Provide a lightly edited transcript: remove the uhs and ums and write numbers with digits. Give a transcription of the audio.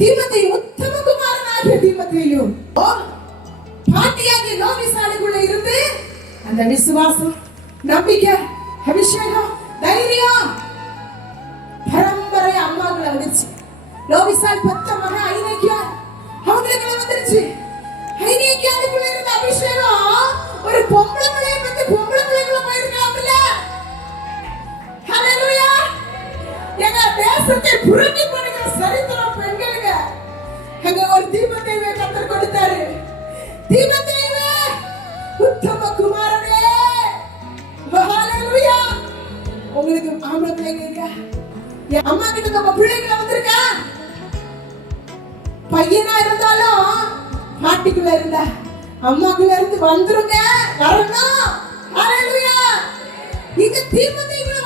தீமோத்தேயு உத்தம குமாரனாகிய தீமோத்தேயு பாட்டியாகிய லோவிசாளுக்குள்ள இருந்து அந்த விசுவாசம், நம்பிக்கை, அபிஷேகம், தைரியம் பரம்பரை அம்மாவுல வந்துருச்சு. லோவிசாள் பெத்த மகன் ஐனேக்கியா அவங்களுக்கு வந்துருச்சு. ஐனேக்கியாவுக்குள்ள இருந்த அபிஷேகம் ஒரு பொம்பளை பிள்ளைய பத்தி பொம்பளை பிள்ளைக்குள்ள போயிருக்கலாம்ல. ஹalleluya. எங்க தேசத்தை புரட்டி போடுகிற சரித்திரம் பெண்களுங்க. அங்க ஒரு தீமோத்தேயுவை கர்த்தர் கொடுத்தாரு. தீமோத்தேயுவே உத்தம குமாரனே. ஹalleluya. உங்களுக்கு ஆம்பளை பிள்ளைங்க என் அம்மா கிட்ட நம்ம பிள்ளைங்க வந்திருக்கா? பையனா இருந்தாலும் பாட்டிக்குள்ள இருந்தா அம்மாக்குள்ள இருந்து வந்துருங்க வரணும். ஹalleluya. இங்க தீமோத்தேயுக்குள்ள